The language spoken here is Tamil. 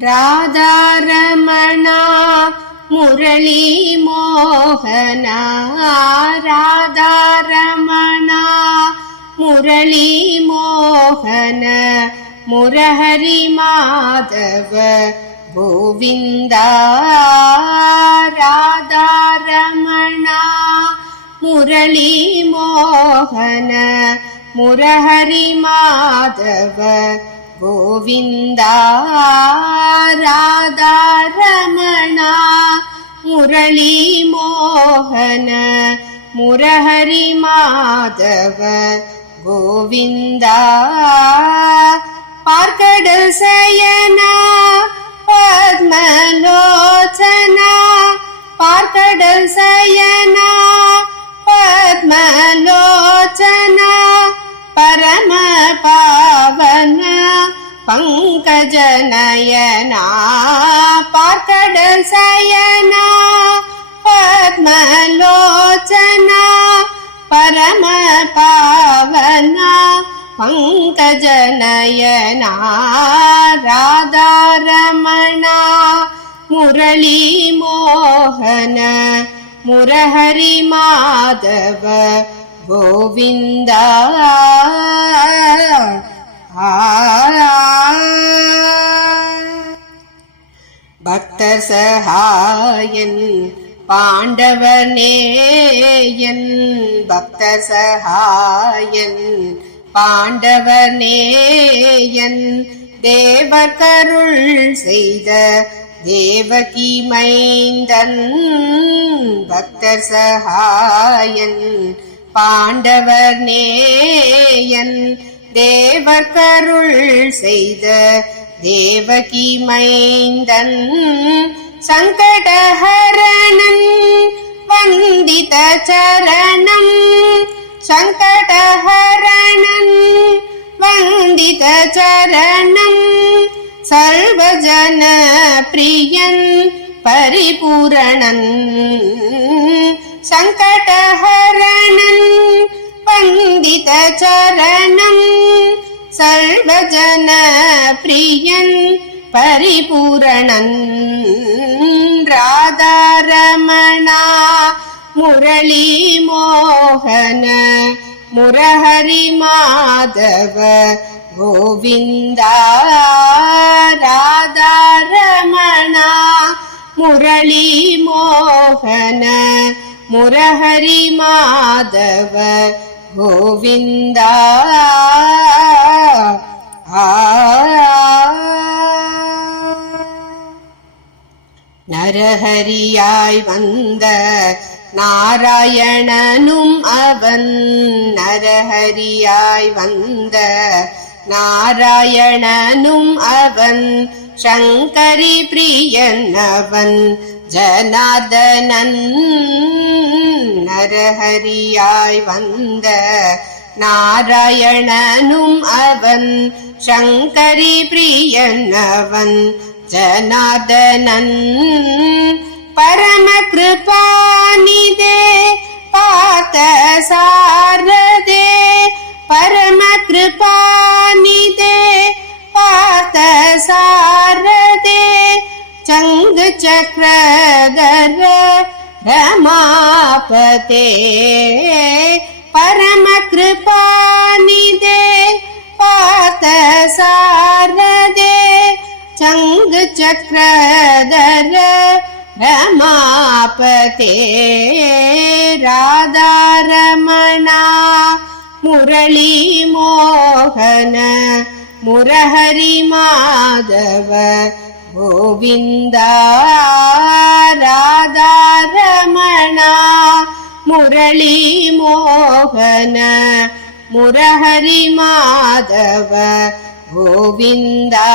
ராதாரமணா முரளி மோகனா ராதாரமணா முரளி மோகன முரஹரி மாதவ கோவிந்தா ராதாரமணா முரளி மோகன முரஹரி மாதவ கோவிந்தா ராதாரமணா முரளி மோகன முரஹரி மாதவ கோவிந்தா பார்க்கடல் சயனா பத்மலோச்சனா பார்க்கடல் சயனா பத்மலோச்சனா பரம பாவன பங்கஜநயனா பார்க்கடல் சயனா பத்மலோச்சனா பரம பாவனா பங்கஜநயனா ராதாரமணா முரளி மோகன முரஹரி மாதவ கோவிந்தா பக்தர் சகாயன் பாண்டவர் நேயன் பக்தர் சகாயன் பாண்டவர் நேயன் தேவர் கருள் செய்த தேவகி மைந்தன் பக்தர் சகாயன் பாண்டவர் நேயன் தேவர் கருள் செய்த தேவகி மைந்தன் சங்கடஹரணன் வந்தித சரணம் சங்கடஹரணன் வந்தித சரணம் சர்வஜன பிரியன் பரிபூரணன் சங்கடஹரணன் வந்தித சரணம் சர்வஜன பிரியன் பரிபூரணன் ராதாரமணா முரளி மோகன முரஹரி மாதவ கோவிந்தா ராதாரமணா முரளி மோகன முரஹரி மாதவ கோவிந்தா நரஹரியாய் வந்த நாராயணனும் அவன் நரஹரியாய் வந்த நாராயணனும் அவன் சங்கரி பிரியன் அவன் ஜனார்தனன் நரஹரியாய் வந்த நாராயணனும் அவன் சங்கரி பிரியன் அவன் ஜனார்தனன் பரம கிருபாநிதே பார்த்த சாரதே பரம கிருபாநிதே பார்த்த சாரதே சங்கு சக்கரதர ரமாபதே பரம கிருபாநிதே பார்த்த சாரதே சங்கு சக்கரதர ரமாபதே ராதாரமணா முரளி மோகன முரஹரி மாதவ கோவிந்தா ராதாரமணா முரளி மோகன முரஹரி மாதவ கோவிந்தா